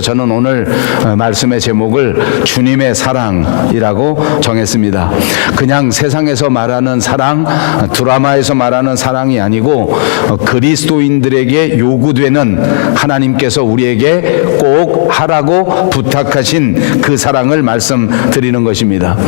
저는 오늘 말씀의 제목을 주님의 사랑이라고 정했습니다. 그냥 세상에서 말하는 사랑, 드라마에서 말하는 사랑이 아니고 그리스도인들에게 요구되는 하나님께서 우리에게 꼭 하라고 부탁하신 그 사랑을 말씀드리는 것입니다.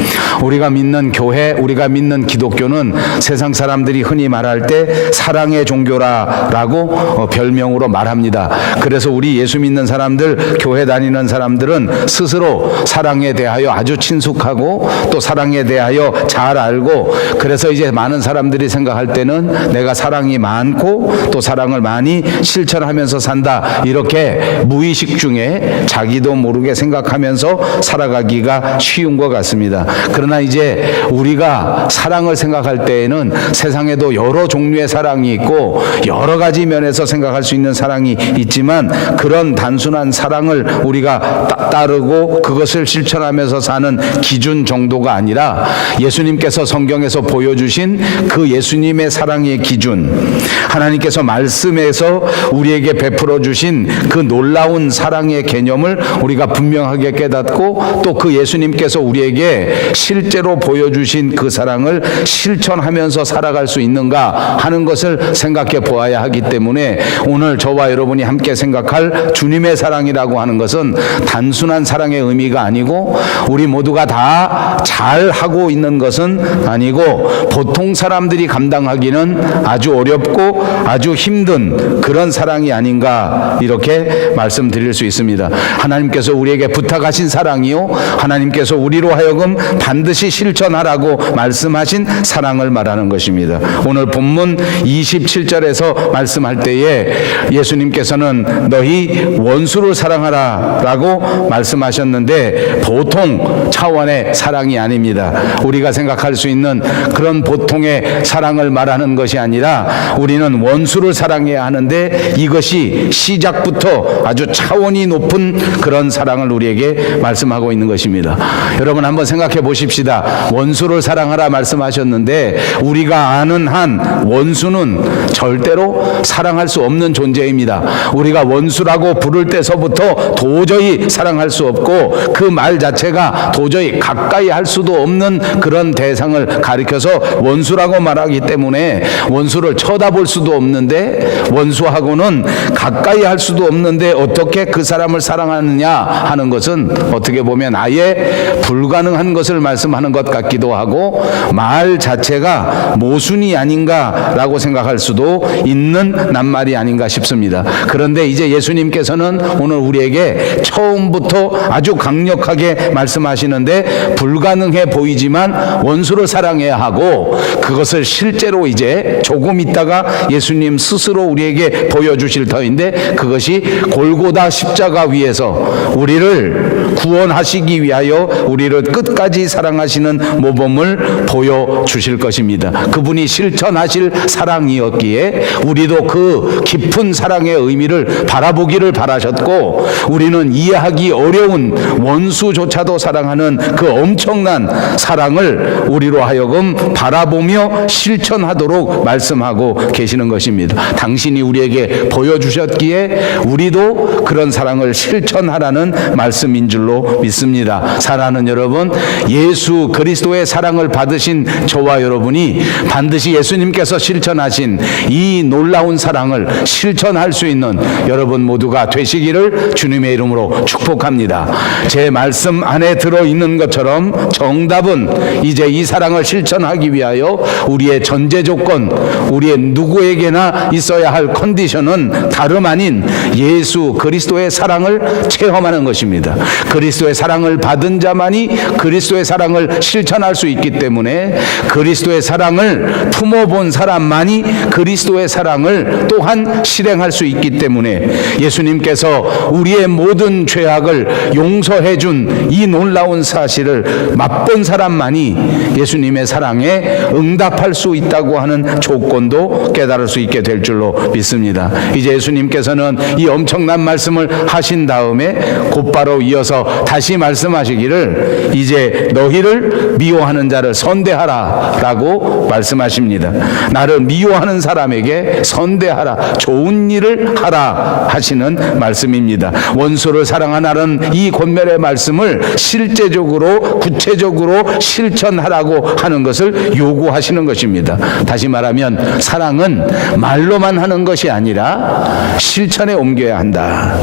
우리가 믿는 교회, 우리가 믿는 기독교는 세상 사람들이 흔히 말할 때 사랑의 종교라고 별명으로 말합니다. 그래서 우리 예수 믿는 사람들, 교회 다니는 사람들은 스스로 사랑에 대하여 아주 친숙하고 또 사랑에 대하여 잘 알고, 그래서 이제 많은 사람들이 생각할 때는 내가 사랑이 많고 또 사랑을 많이 실천하면서 산다, 이렇게 무의식 중에 자기도 모르게 생각하면서 살아가기가 쉬운 것 같습니다. 그러나 이제 우리가 사랑을 생각할 때에는 세상에도 여러 종류의 사랑이 있고 여러 가지 면에서 생각할 수 있는 사랑이 있지만, 그런 단순한 사랑을 우리가 따르고 그것을 실천하면서 사는 기준 정도가 아니라 예수님께서 성경에서 보여주신 그 예수님의 사랑의 기준, 하나님께서 말씀에서 우리에게 베풀어 주신 그 놀라운 사랑의 개념을 우리가 분명하게 깨닫고, 또 그 예수님께서 우리에게 실제로 보여주신 그 사랑을 실천하면서 살아갈 수 있는가 하는 것을 생각해 보아야 하기 때문에, 오늘 저와 여러분이 함께 생각할 주님의 사랑이라고 하는 것은 단순한 사랑의 의미가 아니고, 우리 모두가 다 잘하고 있는 것은 아니고, 보통 사람들이 감당하기는 아주 어렵고 아주 힘든 그런 사랑이 아닌가, 이렇게 말씀드릴 수 있습니다. 하나님께서 우리에게 부탁하신 사랑이요, 하나님께서 우리로 하여금 반드시 실천하라고 말씀하신 사랑을 말하는 것입니다. 오늘 본문 27절에서 말씀할 때에 예수님께서는 너희 원수를 사랑하라 라고 말씀하셨는데, 보통 차원의 사랑이 아닙니다. 우리가 생각할 수 있는 그런 보통의 사랑을 말하는 것이 아니라, 우리는 원수를 사랑해야 하는데 이것이 시작부터 아주 차원이 높은 그런 사랑을 우리에게 말씀하고 있는 것입니다. 여러분 한번 생각해 보십시다. 원수를 사랑하라 말씀하셨는데, 우리가 아는 한 원수는 절대로 사랑할 수 없는 존재입니다. 우리가 원수라고 부를 때서부터 도저히 사랑할 수 없고, 그 말 자체가 도저히 가까이 할 수도 없는 그런 대상을 가리켜서 원수라고 말하기 때문에, 원수를 쳐다볼 수도 없는데, 원수하고는 가까이 할 수도 없는데 어떻게 그 사람을 사랑하느냐 하는 것은 어떻게 보면 아예 불가능한 것을 말씀하는 것 같기도 하고, 말 자체가 모순이 아닌가라고 생각할 수도 있는 낱말이 아닌가 싶습니다. 그런데 이제 예수님께서는 오늘 우리에게 처음부터 아주 강력하게 말씀하시는데, 불가능해 보이지만 원수를 사랑해야 하고, 그것을 실제로 이제 조금 있다가 예수님 스스로 우리에게 보여주실 터인데, 그것이 골고다 십자가 위에서 우리를 구원하시기 위하여 우리를 끝까지 사랑하시는 모범을 보여주실 것입니다. 그분이 실천하실 사랑이었기에 우리도 그 깊은 사랑의 의미를 바라보기를 바라셨고, 우리는 이해하기 어려운 원수조차도 사랑하는 그 엄청난 사랑을 우리로 하여금 바라보며 실천하도록 말씀하고 계시는 것입니다. 당신이 우리에게 보여주셨기에 우리도 그런 사랑을 실천하라는 말씀인 줄로 믿습니다. 사랑하는 여러분, 예수 그리스도의 사랑을 받으신 저와 여러분이 반드시 예수님께서 실천하신 이 놀라운 사랑을 실천할 수 있는 여러분 모두가 되시기를 주님의 이름으로 축복합니다. 제 말씀 안에 들어있는 것처럼 정답은 이제 이 사랑을 실천하기 위하여 우리의 전제 조건, 우리의 누구에게나 있어야 할 컨디션은 다름 아닌 예수 그리스도의 사랑을 체험하는 것입니다. 그리스도의 사랑을 받은 자만이 그리스도의 사랑을 실천할 수 있기 때문에, 그리스도의 사랑을 품어본 사람만이 그리스도의 사랑을 또한 실행할 수 있기 때문에, 예수님께서 우리의 모든 죄악을 용서해 준 이 놀라운 사실을 맛본 사람만이 예수님의 사랑에 응답할 수 있다고 하는 조건도 깨달을 수 있게 될 줄로 믿습니다. 이제 예수님께서는 이 엄청난 말씀을 하신 다음에 곧바로 이어서 다시 말씀하시기를, 이제 너희를 미워하는 자를 선대하라 라고 말씀하십니다. 나를 미워하는 사람에게 선대하라, 좋은 일을 하라 하시는 말씀입니다. 원수를 사랑하라는 이 권면의 말씀을 실제적으로 구체적으로 실천하라고 하는 것을 요구하시는 것입니다. 다시 말하면 사랑은 말로만 하는 것이 아니라 실천에 옮겨야 한다.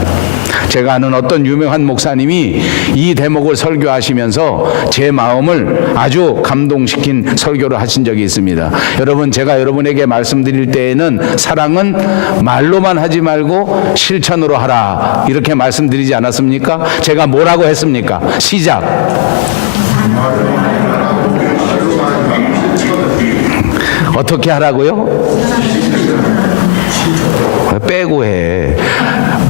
제가 아는 어떤 유명한 목사님이 이 대목을 설교하시면서 제 마음을 아주 감동시킨 설교를 하신 적이 있습니다. 여러분, 제가 여러분에게 말씀드릴 때에는 사랑은 말로만 하지 말고 실천으로 하라 이렇게 말씀드리지 않았습니까? 제가 뭐라고 했습니까? 시작. 어떻게 하라고요? 빼고 해.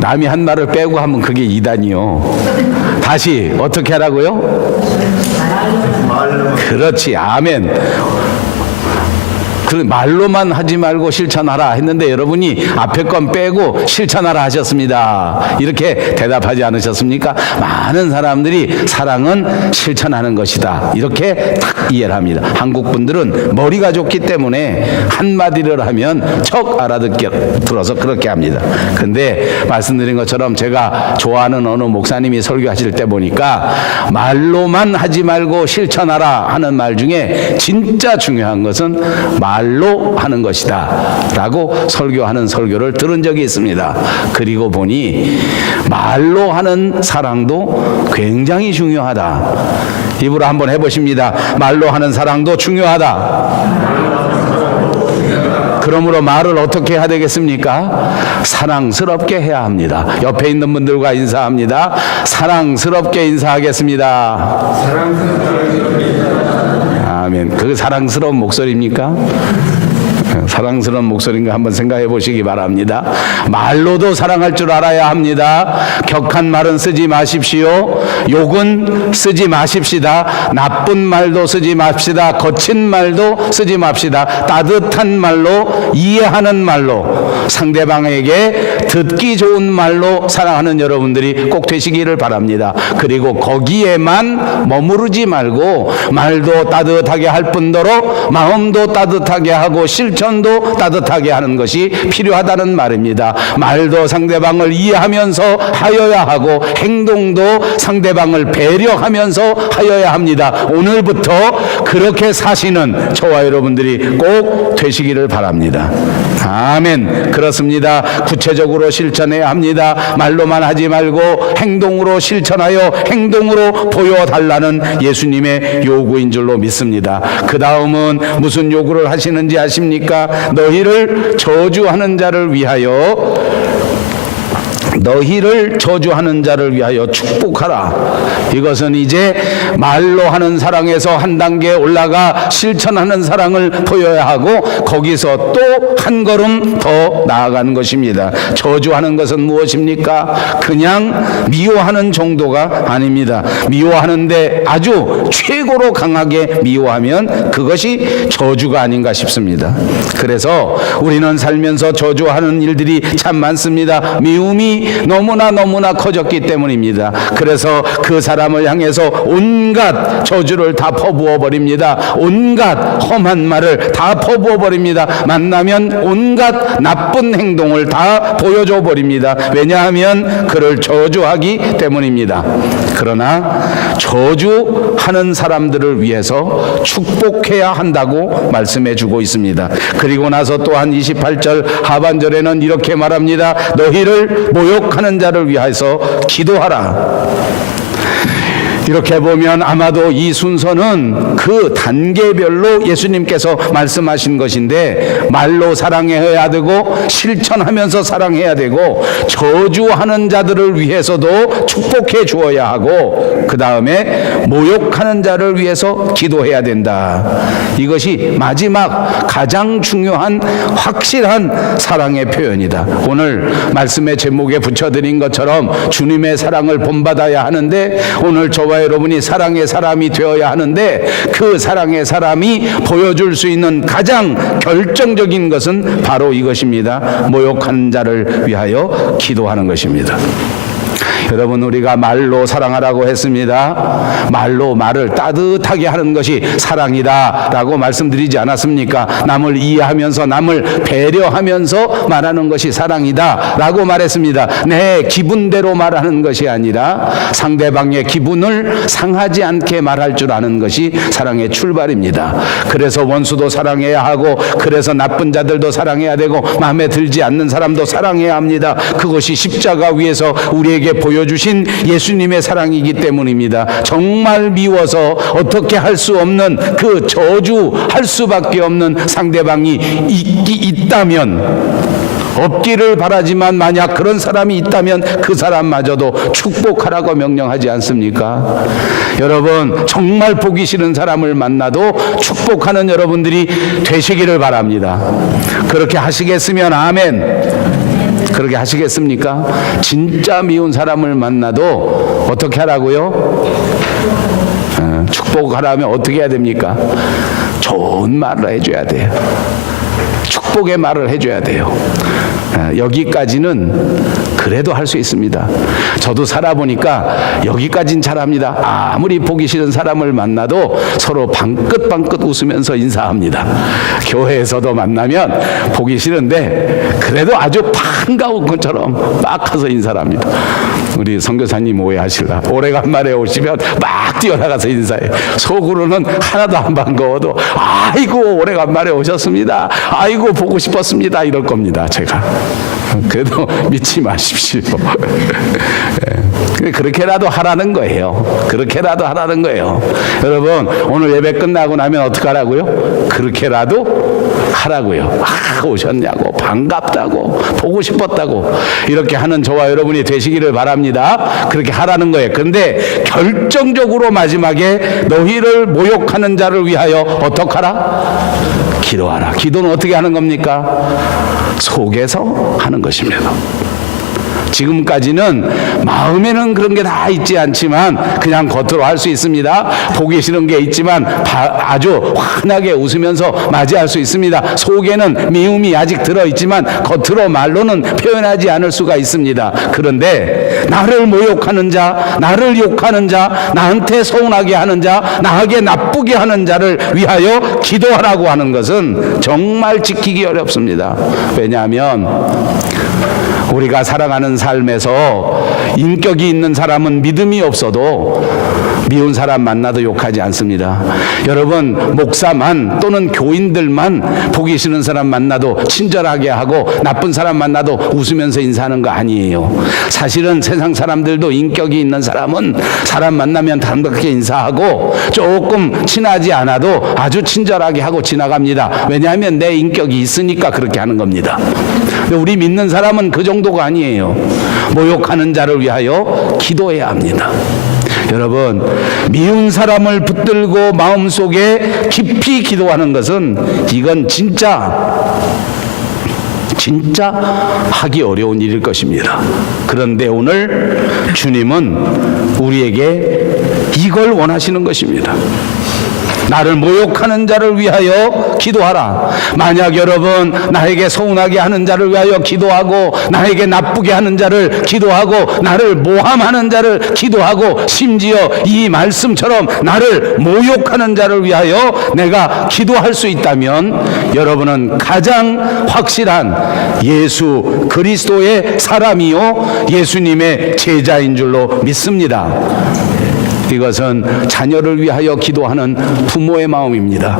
남이 한 말을 빼고 하면 그게 이단이요. 다시 어떻게 하라고요? 그렇지. 아멘. 그 말로만 하지 말고 실천하라 했는데 여러분이 앞에 건 빼고 실천하라 하셨습니다. 이렇게 대답하지 않으셨습니까? 많은 사람들이 사랑은 실천하는 것이다 이렇게 딱 이해를 합니다. 한국 분들은 머리가 좋기 때문에 한마디를 하면 척 알아들어서 그렇게 합니다. 근데 말씀드린 것처럼 제가 좋아하는 어느 목사님이 설교하실 때 보니까 말로만 하지 말고 실천하라 하는 말 중에 진짜 중요한 것은 말로 하는 것이다 라고 설교하는 설교를 들은 적이 있습니다. 그리고 보니 말로 하는 사랑도 굉장히 중요하다. 입으로 한번 해보십니다. 말로 하는 사랑도 중요하다. 그러므로 말을 어떻게 해야 되겠습니까? 사랑스럽게 해야 합니다. 옆에 있는 분들과 인사합니다. 사랑스럽게 인사하겠습니다. 아멘. 그 사랑스러운 목소리입니까? 사랑스러운 목소리인가 한번 생각해 보시기 바랍니다. 말로도 사랑할 줄 알아야 합니다. 격한 말은 쓰지 마십시오. 욕은 쓰지 마십시다. 나쁜 말도 쓰지 맙시다. 거친 말도 쓰지 맙시다. 따뜻한 말로, 이해하는 말로, 상대방에게 듣기 좋은 말로 사랑하는 여러분들이 꼭 되시기를 바랍니다. 그리고 거기에만 머무르지 말고 말도 따뜻하게 할 뿐더러 마음도 따뜻하게 하고 실천도 따뜻하게 하는 것이 필요하다는 말입니다. 말도 상대방을 이해하면서 하여야 하고 행동도 상대방을 배려하면서 하여야 합니다. 오늘부터 그렇게 사시는 저와 여러분들이 꼭 되시기를 바랍니다. 아멘. 그렇습니다. 구체적으로 실천해야 합니다. 말로만 하지 말고 행동으로 실천하여 행동으로 보여달라는 예수님의 요구인 줄로 믿습니다. 그 다음은 무슨 요구를 하시는지 아십니까? 너희를 저주하는 자를 위하여 축복하라. 이것은 이제 말로 하는 사랑에서 한 단계 올라가 실천하는 사랑을 보여야 하고 거기서 또 한 걸음 더 나아가는 것입니다. 저주하는 것은 무엇입니까? 그냥 미워하는 정도가 아닙니다. 미워하는데 아주 최고로 강하게 미워하면 그것이 저주가 아닌가 싶습니다. 그래서 우리는 살면서 저주하는 일들이 참 많습니다. 미움이 너무나 커졌기 때문입니다. 그래서 그 사람을 향해서 온갖 저주를 다 퍼부어 버립니다. 온갖 험한 말을 다 퍼부어 버립니다. 만나면 온갖 나쁜 행동을 다 보여줘 버립니다. 왜냐하면 그를 저주하기 때문입니다. 그러나 저주하는 사람들을 위해서 축복해야 한다고 말씀해 주고 있습니다. 그리고 나서 또한 28절 하반절에는 이렇게 말합니다. 너희를 모욕하는 자를 위해서 기도하라. 이렇게 보면 아마도 이 순서는 그 단계별로 예수님께서 말씀하신 것인데 말로 사랑해야 되고 실천하면서 사랑해야 되고 저주하는 자들을 위해서도 축복해 주어야 하고 그 다음에 모욕하는 자를 위해서 기도해야 된다. 이것이 마지막 가장 중요한 확실한 사랑의 표현이다. 오늘 말씀의 제목에 붙여드린 것처럼 주님의 사랑을 본받아야 하는데 오늘 저와 여러분이 사랑의 사람이 되어야 하는데 그 사랑의 사람이 보여줄 수 있는 가장 결정적인 것은 바로 이것입니다. 모욕하는 자를 위하여 기도하는 것입니다. 여러분, 우리가 말로 사랑하라고 했습니다. 말을 따뜻하게 하는 것이 사랑이다라고 말씀드리지 않았습니까? 남을 이해하면서 남을 배려하면서 말하는 것이 사랑이다라고 말했습니다. 내 기분대로 말하는 것이 아니라 상대방의 기분을 상하지 않게 말할 줄 아는 것이 사랑의 출발입니다. 그래서 원수도 사랑해야 하고, 그래서 나쁜 자들도 사랑해야 되고, 마음에 들지 않는 사람도 사랑해야 합니다. 그것이 십자가 위에서 우리에게 보여주신 예수님의 사랑이기 때문입니다. 정말 미워서 어떻게 할 수 없는, 그 저주할 수밖에 없는 상대방이 있다면, 없기를 바라지만 만약 그런 사람이 있다면 그 사람마저도 축복하라고 명령하지 않습니까? 여러분, 정말 보기 싫은 사람을 만나도 축복하는 여러분들이 되시기를 바랍니다. 그렇게 하시겠으면 아멘. 그렇게 하시겠습니까? 진짜 미운 사람을 만나도 어떻게 하라고요? 축복하라면 어떻게 해야 됩니까? 좋은 말을 해줘야 돼요. 축복의 말을 해줘야 돼요. 여기까지는 그래도 할 수 있습니다. 저도 살아보니까 여기까지는 잘합니다. 아무리 보기 싫은 사람을 만나도 서로 방긋방긋 웃으면서 인사합니다. 교회에서도 만나면 보기 싫은데 그래도 아주 반가운 것처럼 막 가서 인사를 합니다. 우리 선교사님 오해하실라. 오래간만에 오시면 막 뛰어나가서 인사해. 속으로는 하나도 안 반가워도 아이고 오래간만에 오셨습니다. 아이고 보고 싶었습니다. 이럴 겁니다. 제가. 그래도 믿지 마십시오. 그렇게라도 하라는 거예요. 그렇게라도 하라는 거예요. 여러분, 오늘 예배 끝나고 나면 어떻게 하라고요? 그렇게라도 하라고요. 오셨냐고, 반갑다고, 보고 싶었다고, 이렇게 하는 저와 여러분이 되시기를 바랍니다. 그렇게 하라는 거예요. 그런데 결정적으로 마지막에 너희를 모욕하는 자를 위하여 어떡하라? 기도하라. 기도는 어떻게 하는 겁니까? 속에서 하는 것입니다. 지금까지는 마음에는 그런 게 다 있지 않지만 그냥 겉으로 할 수 있습니다. 보기 싫은 게 있지만 아주 환하게 웃으면서 맞이할 수 있습니다. 속에는 미움이 아직 들어있지만 겉으로 말로는 표현하지 않을 수가 있습니다. 그런데 나를 모욕하는 자, 나를 욕하는 자, 나한테 서운하게 하는 자, 나에게 나쁘게 하는 자를 위하여 기도하라고 하는 것은 정말 지키기 어렵습니다. 왜냐하면 우리가 살아가는 삶에서 인격이 있는 사람은 믿음이 없어도 미운 사람 만나도 욕하지 않습니다. 여러분, 목사만 또는 교인들만 보기 싫은 사람 만나도 친절하게 하고 나쁜 사람 만나도 웃으면서 인사하는 거 아니에요. 사실은 세상 사람들도 인격이 있는 사람은 사람 만나면 반갑게 인사하고 조금 친하지 않아도 아주 친절하게 하고 지나갑니다. 왜냐하면 내 인격이 있으니까 그렇게 하는 겁니다. 근데 우리 믿는 사람은 그 정도가 아니에요. 모욕하는 자를 위하여 기도해야 합니다. 여러분, 미운 사람을 붙들고 마음속에 깊이 기도하는 것은 이건 진짜 하기 어려운 일일 것입니다. 그런데 오늘 주님은 우리에게 이걸 원하시는 것입니다. 나를 모욕하는 자를 위하여 기도하라. 만약 여러분 나에게 서운하게 하는 자를 위하여 기도하고, 나에게 나쁘게 하는 자를 기도하고, 나를 모함하는 자를 기도하고, 심지어 이 말씀처럼 나를 모욕하는 자를 위하여 내가 기도할 수 있다면 여러분은 가장 확실한 예수 그리스도의 사람이요 예수님의 제자인 줄로 믿습니다. 이것은 자녀를 위하여 기도하는 부모의 마음입니다.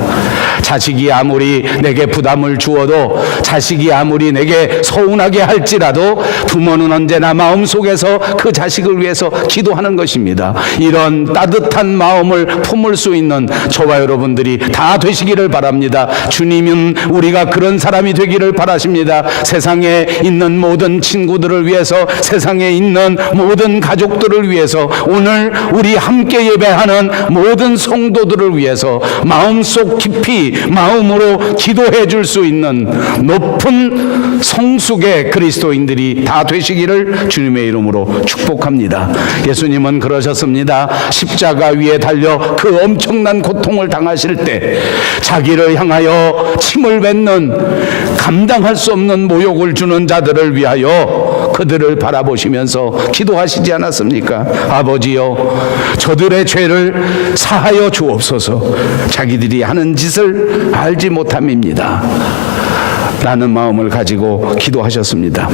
자식이 아무리 내게 부담을 주어도, 자식이 아무리 내게 서운하게 할지라도 부모는 언제나 마음속에서 그 자식을 위해서 기도하는 것입니다. 이런 따뜻한 마음을 품을 수 있는 저와 여러분들이 다 되시기를 바랍니다. 주님은 우리가 그런 사람이 되기를 바라십니다. 세상에 있는 모든 친구들을 위해서, 세상에 있는 모든 가족들을 위해서, 오늘 우리 함께 예배하는 모든 성도들을 위해서 마음속 깊이 마음으로 기도해 줄 수 있는 높은 성숙의 그리스도인들이 다 되시기를 주님의 이름으로 축복합니다. 예수님은 그러셨습니다. 십자가 위에 달려 그 엄청난 고통을 당하실 때 자기를 향하여 침을 뱉는, 감당할 수 없는 모욕을 주는 자들을 위하여 그들을 바라보시면서 기도하시지 않았습니까? 아버지여, 저들의 죄를 사하여 주옵소서. 자기들이 하는 짓을 알지 못함입니다 라는 마음을 가지고 기도하셨습니다.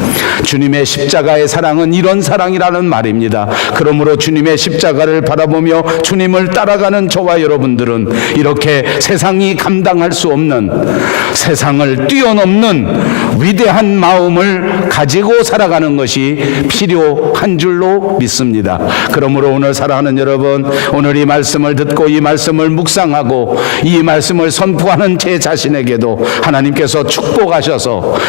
주님의 십자가의 사랑은 이런 사랑이라는 말입니다. 그러므로 주님의 십자가를 바라보며 주님을 따라가는 저와 여러분들은 이렇게 세상이 감당할 수 없는, 세상을 뛰어넘는 위대한 마음을 가지고 살아가는 것이 필요한 줄로 믿습니다. 그러므로 오늘 사랑하는 여러분, 오늘 이 말씀을 듣고 이 말씀을 묵상하고 이 말씀을 선포하는 제 자신에게도 하나님께서 축복하셔서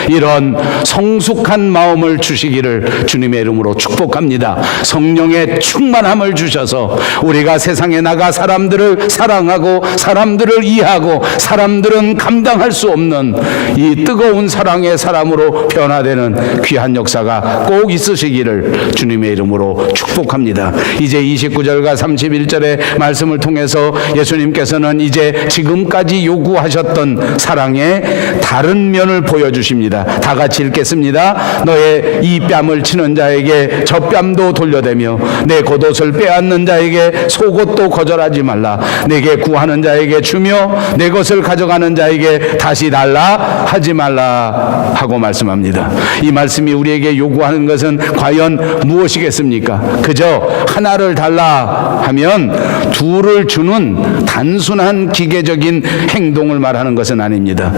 이런 성숙한 마음을 주시기를 주님의 이름으로 축복합니다. 성령의 충만함을 주셔서 우리가 세상에 나가 사람들을 사랑하고 사람들을 이해하고 사람들은 감당할 수 없는 이 뜨거운 사랑의 사람으로 변화되는 귀한 역사가 꼭 있으시기를 주님의 이름으로 축복합니다. 이제 29절과 31절의 말씀을 통해서 예수님께서는 이제 지금까지 요구하셨던 사랑의 다른 면을 보여주십니다. 다 같이 읽겠습니다. 너의 이 뺨을 치는 자에게 저 뺨도 돌려대며 내 겉옷을 빼앗는 자에게 속옷도 거절하지 말라. 내게 구하는 자에게 주며 내 것을 가져가는 자에게 다시 달라 하지 말라 하고 말씀합니다. 이 말씀이 우리에게 요구하는 것은 과연 무엇이겠습니까? 그저 하나를 달라 하면 둘을 주는 단순한 기계적인 행동을 말하는 것은 아닙니다.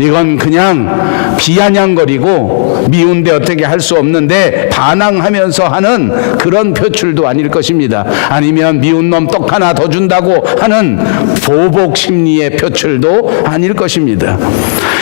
이건 그냥 비아냥거리고 미운데 어떻게 할 수 없는데 반항하면서 하는 그런 표출도 아닐 것입니다. 아니면 미운 놈 떡 하나 더 준다고 하는 보복 심리의 표출도 아닐 것입니다.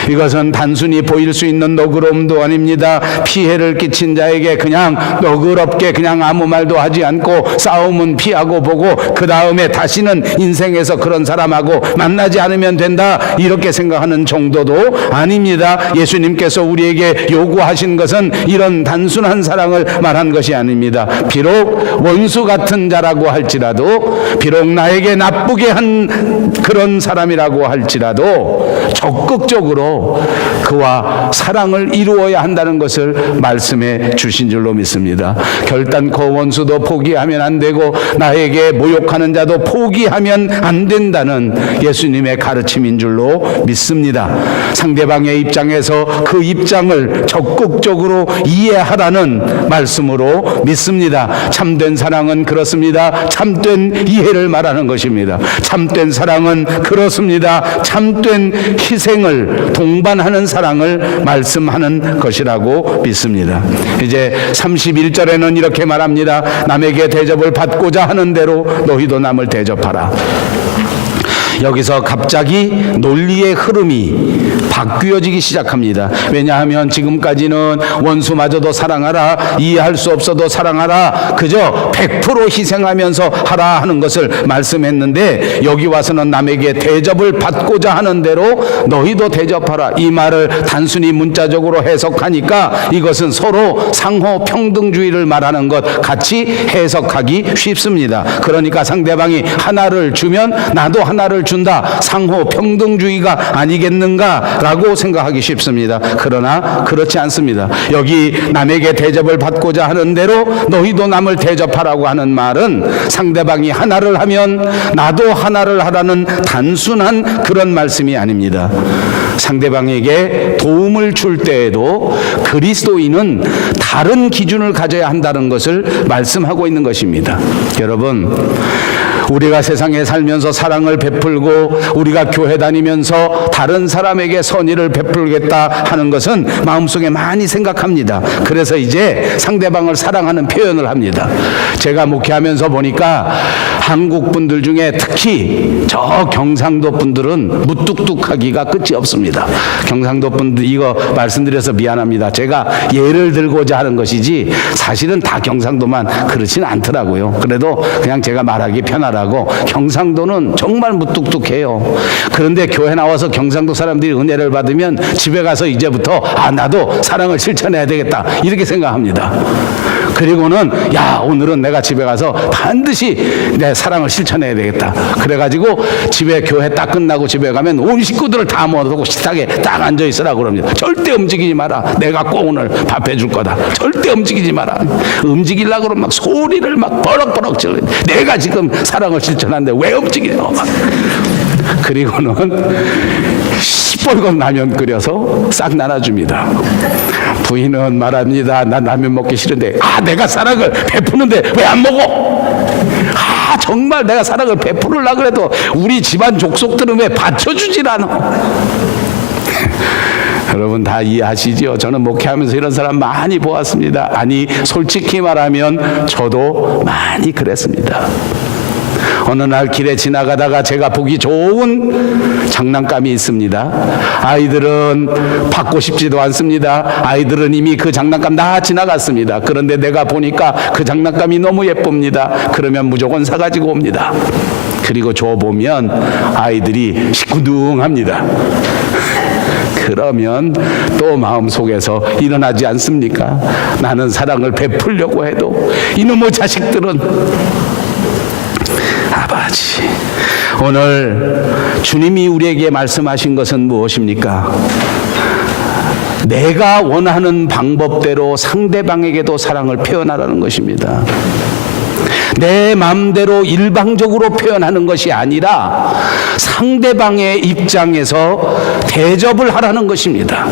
이것은 단순히 보일 수 있는 너그러움도 아닙니다. 피해를 끼친 자에게 그냥 너그럽게 그냥 아무 말도 하지 않고 싸움은 피하고 보고 그 다음에 다시는 인생에서 그런 사람하고 만나지 않으면 된다 이렇게 생각하는 정도도 아닙니다. 예수님께서 우리에게 요구하신 것은 이런 단순한 사랑을 말한 것이 아닙니다. 비록 원수 같은 자라고 할지라도, 비록 나에게 나쁘게 한 그런 사람이라고 할지라도 적극적으로 그와 사랑을 이루어야 한다는 것을 말씀해 주신 줄로 믿습니다. 결단코 원수도 포기하면 안 되고 나에게 모욕하는 자도 포기하면 안 된다는 예수님의 가르침인 줄로 믿습니다. 상대방의 입장에서 그 입장을 적극적으로 이해하라는 말씀으로 믿습니다. 참된 사랑은 그렇습니다. 참된 이해를 말하는 것입니다. 참된 사랑은 그렇습니다. 참된 희생을 동반하는 사랑을 말씀하는 것이라고 믿습니다. 이제 31절에는 이렇게 말합니다. 남에게 대접을 받고자 하는 대로 너희도 남을 대접하라. 여기서 갑자기 논리의 흐름이 바뀌어지기 시작합니다. 왜냐하면 지금까지는 원수마저도 사랑하라, 이해할 수 없어도 사랑하라, 그저 100% 희생하면서 하라 하는 것을 말씀했는데 여기 와서는 남에게 대접을 받고자 하는 대로 너희도 대접하라. 이 말을 단순히 문자적으로 해석하니까 이것은 서로 상호 평등주의를 말하는 것 같이 해석하기 쉽습니다. 그러니까 상대방이 하나를 주면 나도 하나를 준다, 상호 평등주의가 아니겠는가라고 생각하기 쉽습니다. 그러나 그렇지 않습니다. 여기 남에게 대접을 받고자 하는 대로 너희도 남을 대접하라고 하는 말은 상대방이 하나를 하면 나도 하나를 하라는 단순한 그런 말씀이 아닙니다. 상대방에게 도움을 줄 때에도 그리스도인은 다른 기준을 가져야 한다는 것을 말씀하고 있는 것입니다. 여러분, 우리가 세상에 살면서 사랑을 베풀고 우리가 교회 다니면서 다른 사람에게 선의를 베풀겠다 하는 것은 마음속에 많이 생각합니다. 그래서 이제 상대방을 사랑하는 표현을 합니다. 제가 목회하면서 보니까 한국 분들 중에 특히 저 경상도 분들은 무뚝뚝하기가 끝이 없습니다. 경상도 분들, 이거 말씀드려서 미안합니다. 제가 예를 들고자 하는 것이지 사실은 다 경상도만 그렇지는 않더라고요. 그래도 그냥 제가 말하기 편하라고, 경상도는 정말 무뚝뚝해요. 그런데 교회 나와서 경상도 사람들이 은혜를 받으면 집에 가서 이제부터 나도 사랑을 실천해야 되겠다 이렇게 생각합니다. 그리고는 야, 오늘은 내가 집에 가서 반드시 내 사랑을 실천해야 되겠다. 그래가지고 집에 교회 딱 끝나고 집에 가면 온 식구들을 다 모아두고 식탁에 딱 앉아 있으라고 그럽니다. 절대 움직이지 마라. 내가 꼭 오늘 밥 해줄 거다. 절대 움직이지 마라. 움직이려고 그러면 막 소리를 막 버럭버럭 질러. 내가 지금 사랑을 실천하는데 왜 움직이냐. 그리고는 시뻘건 라면 끓여서 싹 나눠줍니다. 부인은 말합니다. 난 라면 먹기 싫은데, 내가 사랑을 베푸는데 왜 안 먹어? 정말 내가 사랑을 베푸려고 해도 우리 집안 족속들은 왜 받쳐주질 않아? 여러분 다 이해하시죠? 저는 목회하면서 이런 사람 많이 보았습니다. 아니, 솔직히 말하면 저도 많이 그랬습니다. 어느 날 길에 지나가다가 제가 보기 좋은 장난감이 있습니다. 아이들은 받고 싶지도 않습니다. 아이들은 이미 그 장난감 다 지나갔습니다. 그런데 내가 보니까 그 장난감이 너무 예쁩니다. 그러면 무조건 사가지고 옵니다. 그리고 줘보면 아이들이 시큰둥합니다. 그러면 또 마음속에서 일어나지 않습니까? 나는 사랑을 베풀려고 해도 이놈의 자식들은. 아버지, 오늘 주님이 우리에게 말씀하신 것은 무엇입니까? 내가 원하는 방법대로 상대방에게도 사랑을 표현하라는 것입니다. 내 마음대로 일방적으로 표현하는 것이 아니라 상대방의 입장에서 대접을 하라는 것입니다.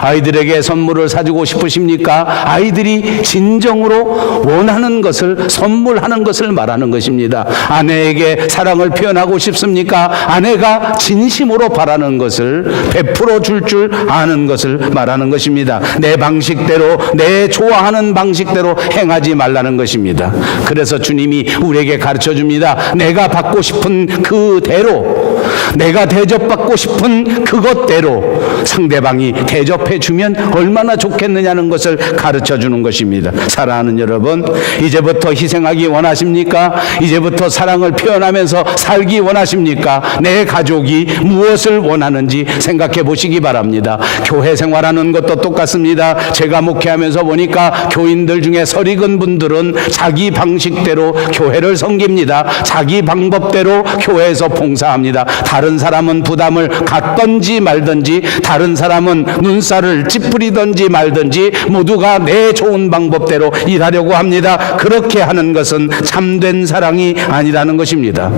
아이들에게 선물을 사주고 싶으십니까? 아이들이 진정으로 원하는 것을 선물하는 것을 말하는 것입니다. 아내에게 사랑을 표현하고 싶습니까? 아내가 진심으로 바라는 것을 베풀어 줄 아는 것을 말하는 것입니다. 내 방식대로, 내 좋아하는 방식대로 행하지 말라는 것입니다. 그래서 주님이 우리에게 가르쳐 줍니다. 내가 받고 싶은 그대로, 내가 대접받고 싶은 그것대로 상대방이 대접해 주면 얼마나 좋겠느냐는 것을 가르쳐 주는 것입니다. 사랑하는 여러분, 이제부터 희생하기 원하십니까? 이제부터 사랑을 표현하면서 살기 원하십니까? 내 가족이 무엇을 원하는지 생각해 보시기 바랍니다. 교회 생활하는 것도 똑같습니다. 제가 목회하면서 보니까 교인들 중에 설익은 분들은 자기 방식대로 교회를 섬깁니다. 자기 방법대로 교회에서 봉사합니다. 다른 사람은 부담을 갖든지 말든지, 다른 사람은 눈살을 찌푸리든지 말든지 모두가 내 좋은 방법대로 일하려고 합니다. 그렇게 하는 것은 참된 사랑이 아니라는 것입니다.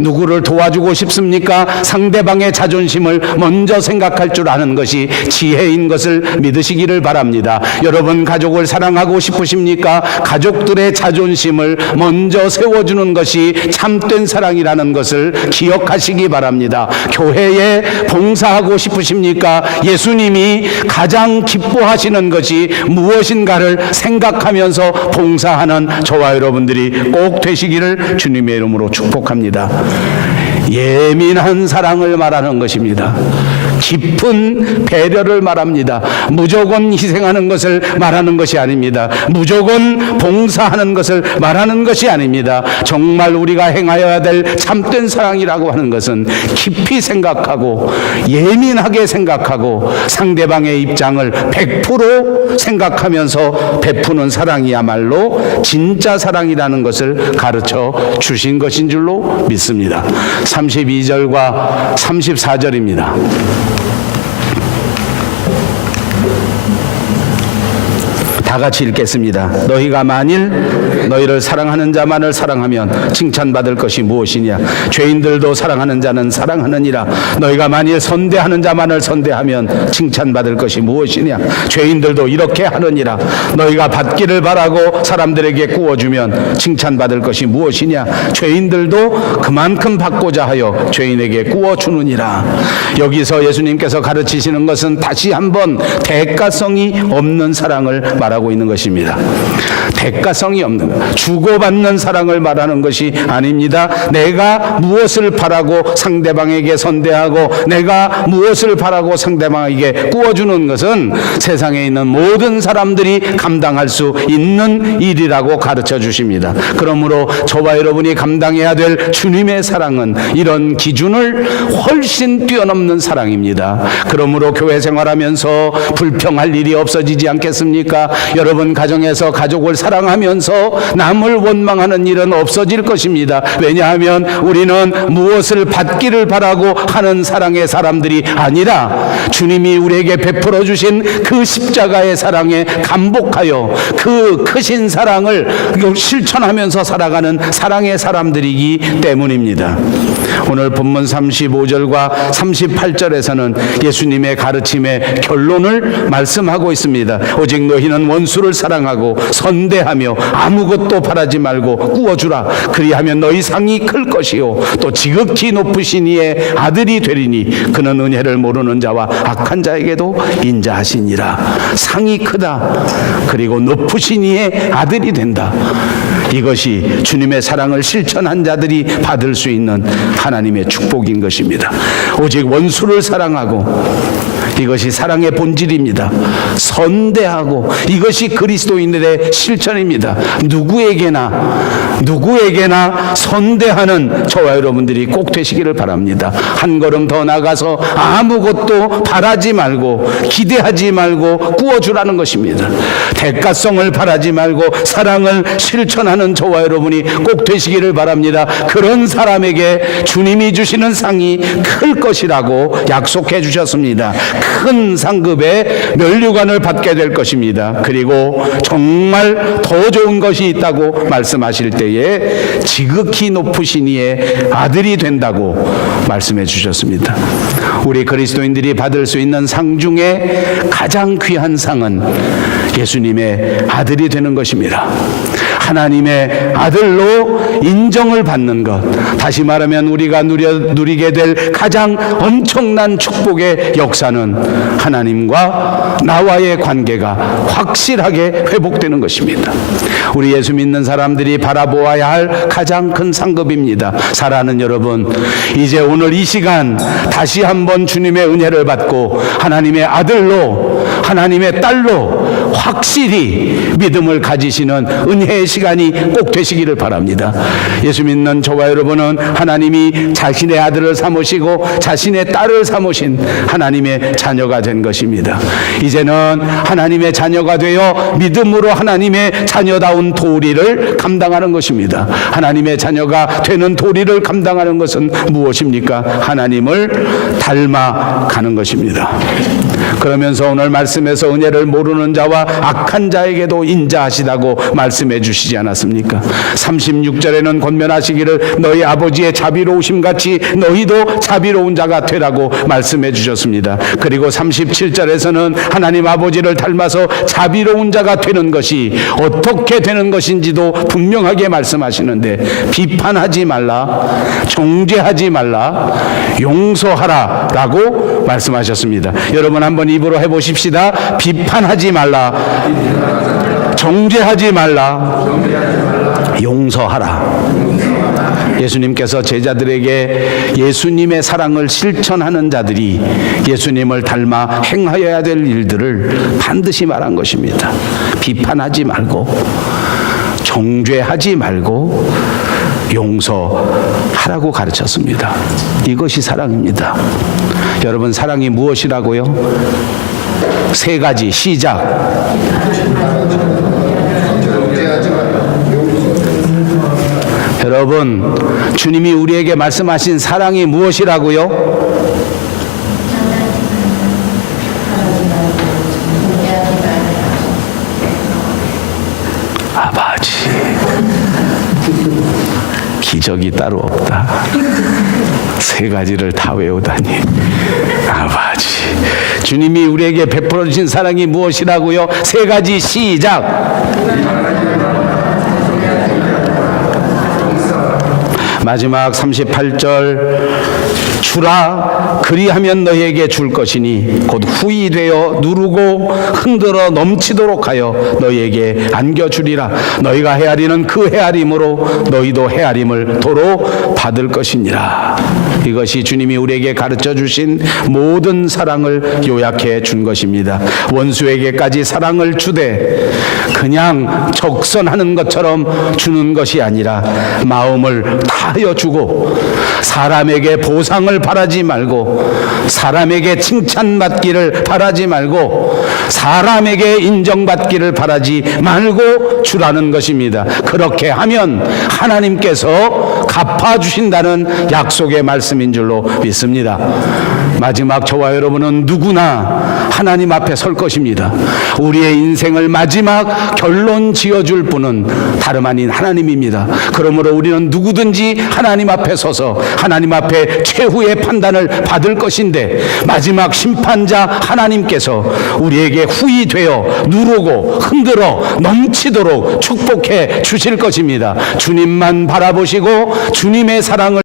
누구를 도와주고 싶습니까? 상대방의 자존심을 먼저 생각할 줄 아는 것이 지혜인 것을 믿으시기를 바랍니다. 여러분 가족을 사랑하고 싶으십니까? 가족들의 자존심을 먼저 세워주는 것이 참된 사랑이라는 것을 기억하시기 바랍니다. 교회에 봉사하고 싶으십니까? 예수님이 가장 기뻐하시는 것이 무엇인가를 생각하면서 봉사하는 저와 여러분들이 꼭 되시기를 주님의 이름으로 축복합니다. 예민한 사랑을 말하는 것입니다. 깊은 배려를 말합니다. 무조건 희생하는 것을 말하는 것이 아닙니다. 무조건 봉사하는 것을 말하는 것이 아닙니다. 정말 우리가 행하여야 될 참된 사랑이라고 하는 것은 깊이 생각하고 예민하게 생각하고 상대방의 입장을 100% 생각하면서 베푸는 사랑이야말로 진짜 사랑이라는 것을 가르쳐 주신 것인 줄로 믿습니다. 32절과 34절입니다. 다 같이 읽겠습니다. 너희가 만일 너희를 사랑하는 자만을 사랑하면 칭찬받을 것이 무엇이냐? 죄인들도 사랑하는 자는 사랑하느니라. 너희가 만일 선대하는 자만을 선대하면 칭찬받을 것이 무엇이냐? 죄인들도 이렇게 하느니라. 너희가 받기를 바라고 사람들에게 구워주면 칭찬받을 것이 무엇이냐? 죄인들도 그만큼 받고자 하여 죄인에게 구워주느니라. 여기서 예수님께서 가르치시는 것은 다시 한번 대가성이 없는 사랑을 말하고 있는 것입니다. 대가성이 없는 주고받는 사랑을 말하는 것이 아닙니다. 내가 무엇을 바라고 상대방에게 선대하고 내가 무엇을 바라고 상대방에게 구워주는 것은 세상에 있는 모든 사람들이 감당할 수 있는 일이라고 가르쳐 주십니다. 그러므로 저와 여러분이 감당해야 될 주님의 사랑은 이런 기준을 훨씬 뛰어넘는 사랑입니다. 그러므로 교회 생활하면서 불평할 일이 없어지지 않겠습니까? 여러분 가정에서 가족을 사랑하면서 남을 원망하는 일은 없어질 것입니다. 왜냐하면 우리는 무엇을 받기를 바라고 하는 사랑의 사람들이 아니라 주님이 우리에게 베풀어 주신 그 십자가의 사랑에 감복하여 그 크신 사랑을 실천하면서 살아가는 사랑의 사람들이기 때문입니다. 오늘 본문 35절과 38절에서는 예수님의 가르침의 결론을 말씀하고 있습니다. 오직 너희는 원수를 사랑하고 선대하며 아무것도 바라지 말고 구워주라. 그리하면 너희 상이 클 것이요 또 지극히 높으신 이의 아들이 되리니 그는 은혜를 모르는 자와 악한 자에게도 인자하시니라. 상이 크다. 그리고 높으신 이의 아들이 된다. 이것이 주님의 사랑을 실천한 자들이 받을 수 있는 하나님의 축복인 것입니다. 오직 원수를 사랑하고, 이것이 사랑의 본질입니다. 선대하고, 이것이 그리스도인들의 실천입니다. 누구에게나 선대하는 저와 여러분들이 꼭 되시기를 바랍니다. 한 걸음 더 나가서 아무것도 바라지 말고 기대하지 말고 구워주라는 것입니다. 대가성을 바라지 말고 사랑을 실천하는 저와 여러분이 꼭 되시기를 바랍니다. 그런 사람에게 주님이 주시는 상이 클 것이라고 약속해 주셨습니다. 큰 상급의 면류관을 받게 될 것입니다. 그리고 정말 더 좋은 것이 있다고 말씀하실 때에 지극히 높으신 이의 아들이 된다고 말씀해 주셨습니다. 우리 그리스도인들이 받을 수 있는 상 중에 가장 귀한 상은 예수님의 아들이 되는 것입니다. 하나님의 아들로 인정을 받는 것, 다시 말하면 우리가 누리게 될 가장 엄청난 축복의 역사는 하나님과 나와의 관계가 확실하게 회복되는 것입니다. 우리 예수 믿는 사람들이 바라보아야 할 가장 큰 상급입니다. 사랑하는 여러분, 이제 오늘 이 시간 다시 한번 주님의 은혜를 받고 하나님의 아들로, 하나님의 딸로 확실히 믿음을 가지시는 은혜의 시간이 꼭 되시기를 바랍니다. 예수 믿는 저와 여러분은 하나님이 자신의 아들을 삼으시고 자신의 딸을 삼으신 하나님의 자녀가 된 것입니다. 이제는 하나님의 자녀가 되어 믿음으로 하나님의 자녀다운 도리를 감당하는 것입니다. 하나님의 자녀가 되는 도리를 감당하는 것은 무엇입니까? 하나님을 닮아가는 것입니다. 그러면서 오늘 말씀에서 은혜를 모르는 자와 악한 자에게도 인자하시다고 말씀해 주시지 않았습니까? 36절에는 권면하시기를 너희 아버지의 자비로우심 같이 너희도 자비로운 자가 되라고 말씀해 주셨습니다. 그리고 37절에서는 하나님 아버지를 닮아서 자비로운 자가 되는 것이 어떻게 되는 것인지도 분명하게 말씀하시는데, 비판하지 말라, 정죄하지 말라, 용서하라 라고 말씀하셨습니다. 여러분 한번 입으로 해보십시다. 비판하지 말라, 정죄하지 말라, 용서하라. 예수님께서 제자들에게 예수님의 사랑을 실천하는 자들이 예수님을 닮아 행하여야 될 일들을 반드시 말한 것입니다. 비판하지 말고, 정죄하지 말고, 용서하라고 가르쳤습니다. 이것이 사랑입니다. 여러분, 사랑이 무엇이라고요? 세 가지. 시작. 여러분, 주님이 우리에게 말씀하신 사랑이 무엇이라고요? 아버지. 기적이 따로 없다. 세 가지를 다 외우다니. 아버지. 주님이 우리에게 베풀어 주신 사랑이 무엇이라고요? 세 가지. 시작. 마지막 38절 주라 그리하면 너희에게 줄 것이니 곧 후히 되어 누르고 흔들어 넘치도록 하여 너희에게 안겨주리라. 너희가 헤아리는 그 헤아림으로 너희도 헤아림을 도로 받을 것이니라. 이것이 주님이 우리에게 가르쳐 주신 모든 사랑을 요약해 준 것입니다. 원수에게까지 사랑을 주되 그냥 적선하는 것처럼 주는 것이 아니라 마음을 다하여 주고 사람에게 보상을 바라지 말고 사람에게 칭찬받기를 바라지 말고 사람에게 인정받기를 바라지 말고 주라는 것입니다. 그렇게 하면 하나님께서 갚아주신다는 약속의 말씀인 줄로 믿습니다. 마지막 저와 여러분은 누구나 하나님 앞에 설 것입니다. 우리의 인생을 마지막 결론 지어줄 분은 다름 아닌 하나님입니다. 그러므로 우리는 누구든지 하나님 앞에 서서 하나님 앞에 최후의 판단을 받을 것인데 마지막 심판자 하나님께서 우리에게 후히 되어 누르고 흔들어 넘치도록 축복해 주실 것입니다. 주님만 바라보시고 주님의 사랑을